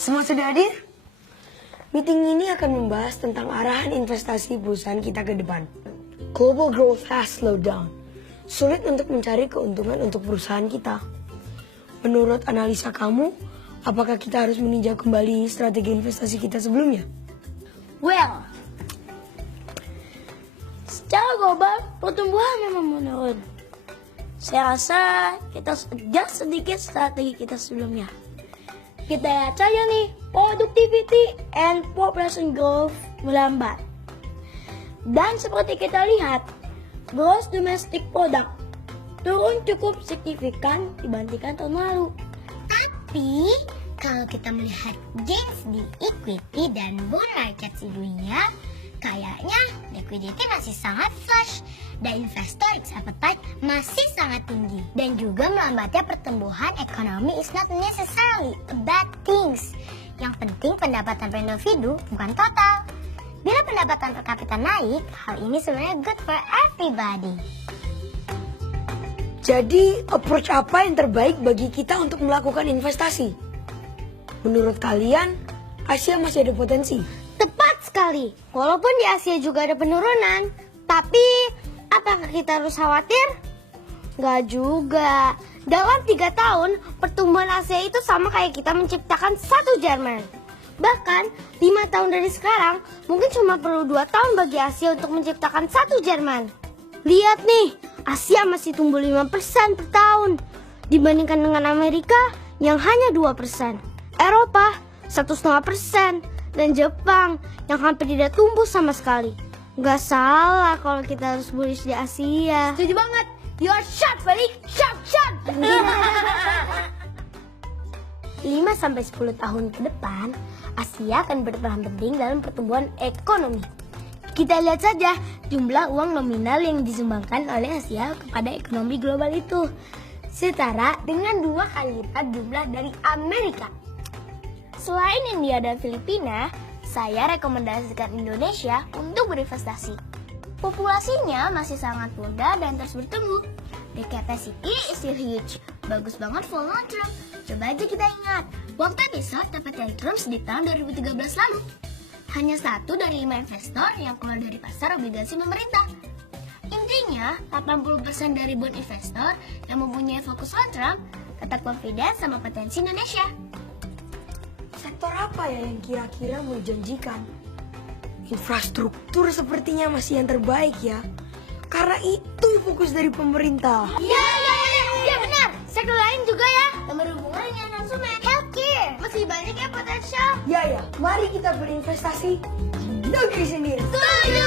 Semua sudah hadir? Meeting ini akan membahas tentang arahan investasi perusahaan kita ke depan. Global growth has slowed down. Sulit untuk mencari keuntungan untuk perusahaan kita. Menurut analisa kamu, apakah kita harus meninjau kembali strategi investasi kita sebelumnya? Well, secara global pertumbuhan memang menurun. Saya rasa kita harus adjust sedikit strategi kita sebelumnya. Kita lihat saja nih, productivity and population growth melambat. Dan seperti kita lihat, gross domestic product turun cukup signifikan dibandingkan tahun lalu. Tapi kalau kita melihat gains di equity dan bond market di dunia, kayaknya liquidity masih sangat flush dan investor risk appetite masih sangat tinggi. Dan juga melambatnya pertumbuhan ekonomi is not necessarily a bad things. Yang penting pendapatan per individu bukan total. Bila pendapatan per kapita naik, hal ini sebenarnya good for everybody. Jadi, approach apa yang terbaik bagi kita untuk melakukan investasi? Menurut kalian, Asia masih ada potensi? Tepat sekali. Walaupun di Asia juga ada penurunan, tapi apakah kita harus khawatir? Nggak juga. Dalam 3 tahun, pertumbuhan Asia itu sama kayak kita menciptakan satu Jerman. Bahkan 5 tahun dari sekarang, mungkin cuma perlu 2 tahun bagi Asia untuk menciptakan satu Jerman. Lihat nih, Asia masih tumbuh 5% per tahun dibandingkan dengan Amerika yang hanya 2%, Eropa 1,5%, dan Jepang yang hampir tidak tumbuh sama sekali. Nggak salah kalau kita harus bullish di Asia. Setuju banget. You are sharp, Balik. Sharp. 5-10 tahun ke depan, Asia akan berperan penting dalam pertumbuhan ekonomi. Kita lihat saja jumlah uang nominal yang disumbangkan oleh Asia kepada ekonomi global itu, setara dengan 2 kali lipat jumlah dari Amerika. Selain India dan Filipina, saya rekomendasikan Indonesia untuk berinvestasi. Populasinya masih sangat muda dan terus bertumbuh. The capacity is still huge. Bagus banget for long term. Coba aja kita ingat, waktu episode dapat terms di tahun 2013 lalu. Hanya 1 dari 5 investor yang keluar dari pasar obligasi pemerintah. Intinya, 80% dari bond investor yang mempunyai fokus long term tetap confident sama potensi Indonesia. Sektor apa ya yang kira-kira menjanjikan? Infrastruktur sepertinya masih yang terbaik ya. Karena itu fokus dari pemerintah. Iya benar. Sektor lain juga ya. Dan berhubungan dengan konsumen. Healthcare masih banyak ya potensial. Ya, mari kita berinvestasi di negeri sendiri. Setuju.